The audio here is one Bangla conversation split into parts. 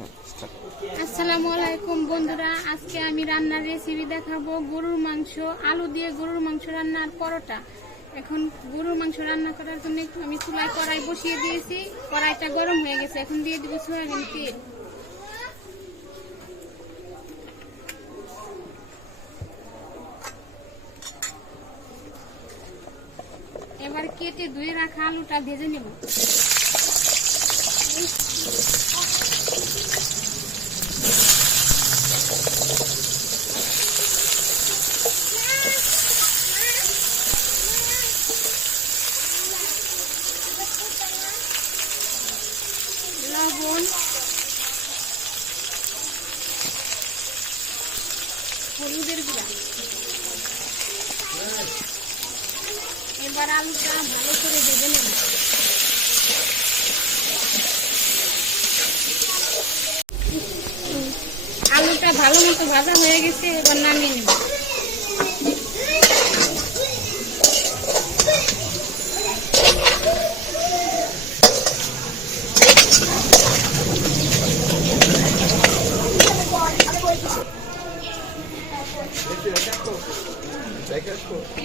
আসসালামু আলাইকুম বন্ধুরা, আজকে আমি রান্নার রেসিপি দেখাবো গরুর মাংস, আলু দিয়ে গরুর মাংস রান্নার পরোটা। এখন গরুর মাংস রান্না করার জন্য আমি চুলায় কড়াই বসিয়ে দিয়েছি। কড়াইটা গরম হয়ে গেছে, এখন দিয়ে দিব সয়াবিন তেল। এবার কেটে ধুয়ে রাখা আলুটা ভেজে নেব। লবণ, হলুদের গুঁড়া। এবার আলুটা ভালো করে ভেজে নেব। আলুটা ভালো মতো ভাজা হয়ে গেছে, এবার নামিয়ে নেব।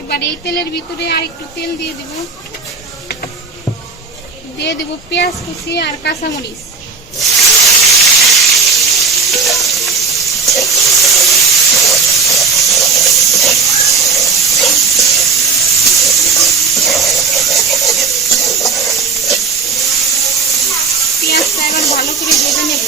এবার এই তেলের ভিতরে আর একটু তেল দিয়ে দিব পেঁয়াজ কুচি আর কাঁচামরিচ। পেঁয়াজটা এবার ভালো করে ভেজে নেব।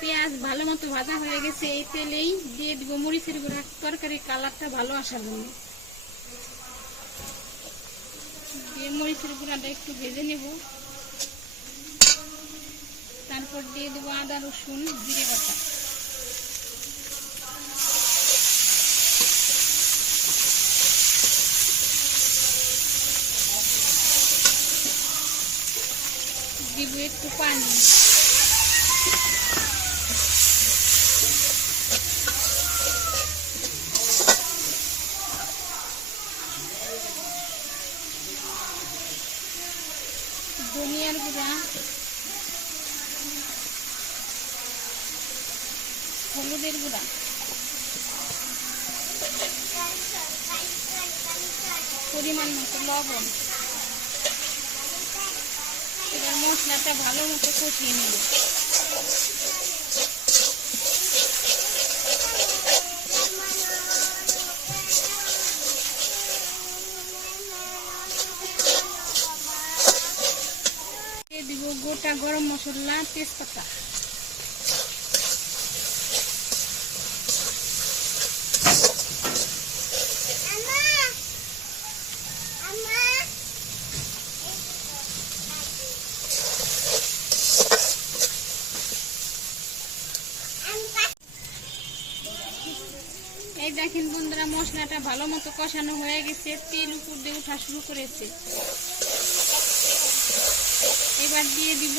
পেঁয়াজ ভালো মতো ভাজা হয়ে গেছে, এই তেলেই দিয়ে দিব মরিচের গুঁড়া, তরকারির কালারটা ভালো আসার জন্য। দিয়ে মরিচের গুঁড়াটা একটু ভেজে নেব। তারপর দিয়ে দেবো আদা রসুন জিরে বাটা। দিব একটু পানি। ধনিয়ার গুঁড়া, হলুদের গুঁড়া, পরিমাণ মতো লবণ। এবার মশলাটা ভালো মতো কষিয়ে নেব। দিব গোটা গরম মশলা, তেজপাতা। এই দেখেন বন্ধুরা, মশলাটা ভালো মতো কষানো হয়ে গেছে, তেল উপর দিয়ে ওঠা শুরু করেছে। এবার দিয়ে দিব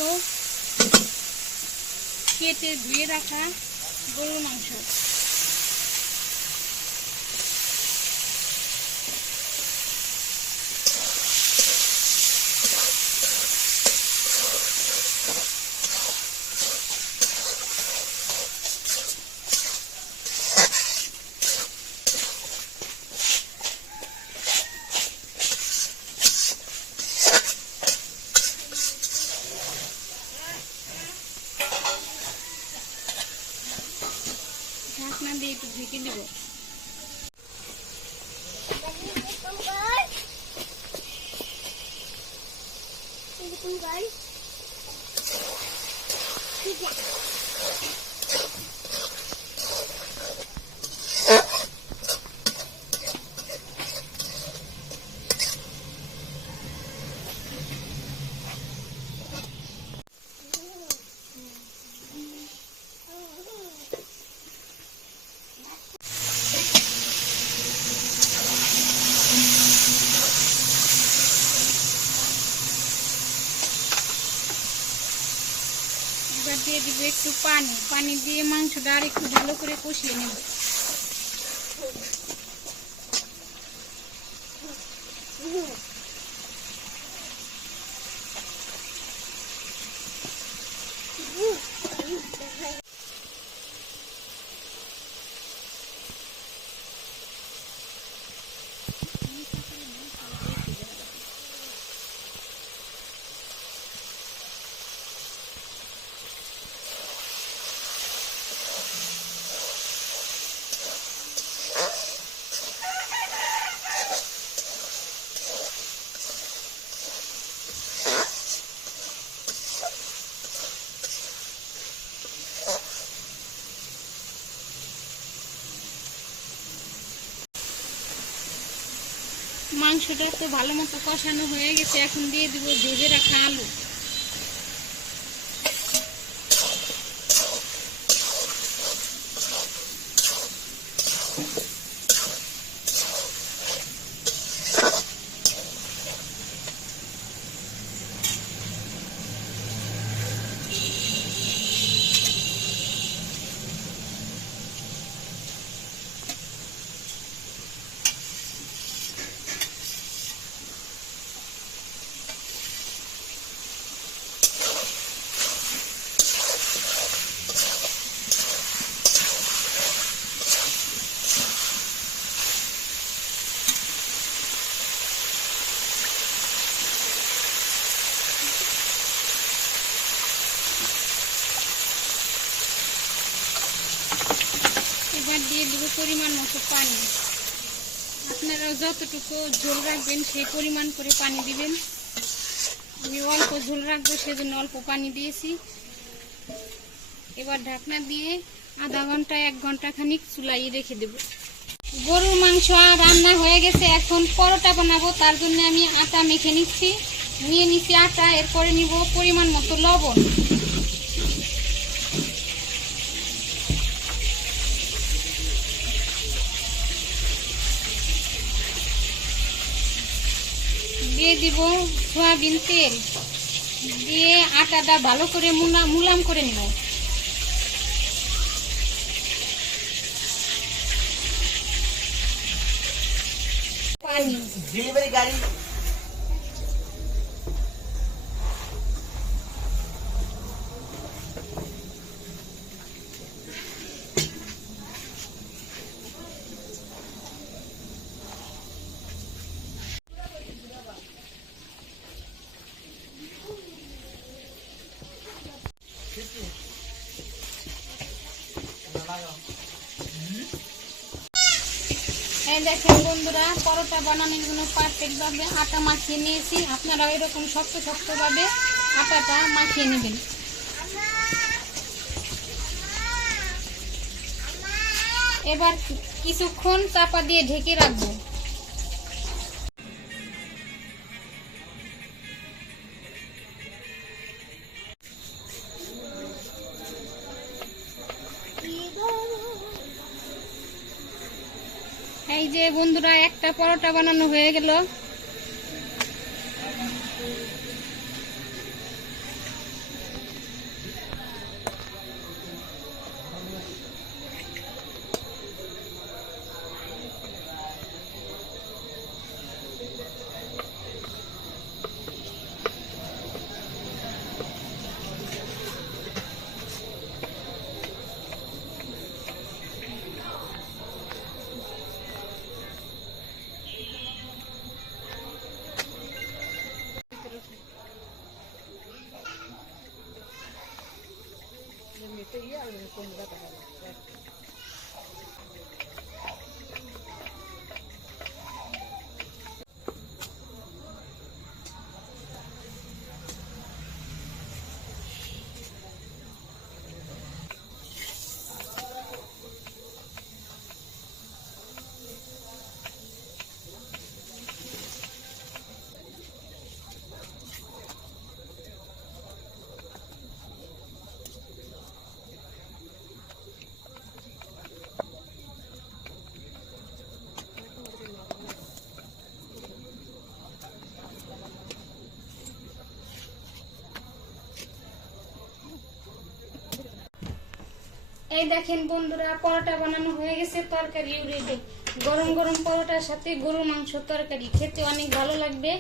কেটে ধুয়ে রাখা গরুর মাংস। ঢাকনা দিয়ে একটু ঢেকে দেব। দিয়ে দিব একটু পানি, পানি দিয়ে মাংসটা আর একটু ভালো করে কষিয়ে নেব। মাংসটা তো ভালো মতো কষানো হয়ে গেছে, এখন দিয়ে দিব ভেজে রাখা আলু। এবার দিয়ে দিব পরিমাণ মতো পানি। আপনারা যতটুকু ঝোল রাখবেন সেই পরিমাণ করে পানি দিবেন। আমি অল্প ঝোল রাখবো সেজন্য অল্প পানি দিয়েছি। এবার ঢাকনা দিয়ে আধা ঘন্টা 1 ঘন্টা খানিক চুলায় রেখে দেব। গরুর মাংস রান্না হয়ে গেছে, এখন পরোটা বানাবো। তার জন্য আমি আটা মেখে নিচ্ছি, নিয়ে নিচ্ছি আটা। এরপরে নিব পরিমাণ মতো লবণ, দিয়ে দিব সয়াবিন তেল, দিয়ে আটাটা ভালো করে মুলাম করে নেব। পানি, ডেলিভারি গাড়ি দেখেন বন্ধুরা, পরোটা বানানোর জন্য পারফেক্ট ভাবে আটা মাখিয়ে নিয়েছি। আপনারা এরকম শক্ত শক্ত ভাবে আটাটা মাখিয়ে নেবেন। এবার কিছুক্ষণ চাপা দিয়ে ঢেকে রাখবো। এই যে বন্ধুরা, একটা পরোটা বানানো হয়ে গেল। এই দেখেন বন্ধুরা, পরোটা বানানো হয়ে গেছে, তরকারিও রেডি। গরম গরম পরোটার সাথে গরুর মাংস তরকারি খেতে অনেক ভালো লাগবে।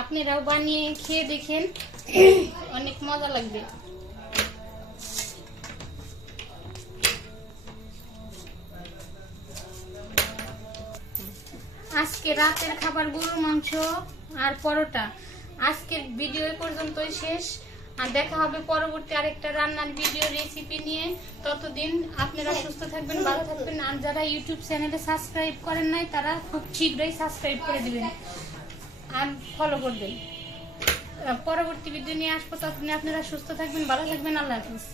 আপনারাও বানিয়ে খেয়ে দেখেন, অনেক মজা লাগবে। আজকে রাতের খাবার গরুর মাংস আর পরোটা। আজকের ভিডিও এ পর্যন্তই শেষ, আর দেখা হবে পরবর্তী আরেকটা রান্নার ভিডিও রেসিপি নিয়ে। ততদিন আপনারা সুস্থ থাকবেন, ভালো থাকবেন। আর যারা ইউটিউব চ্যানেলে সাবস্ক্রাইব করেন নাই তারা খুব শীঘ্রই সাবস্ক্রাইব করে দিবেন আর ফলো করবেন। পরবর্তী ভিডিও নিয়ে আসবো, ততদিন আপনারা সুস্থ থাকবেন, ভালো থাকবেন। আল্লাহ হাফিজ।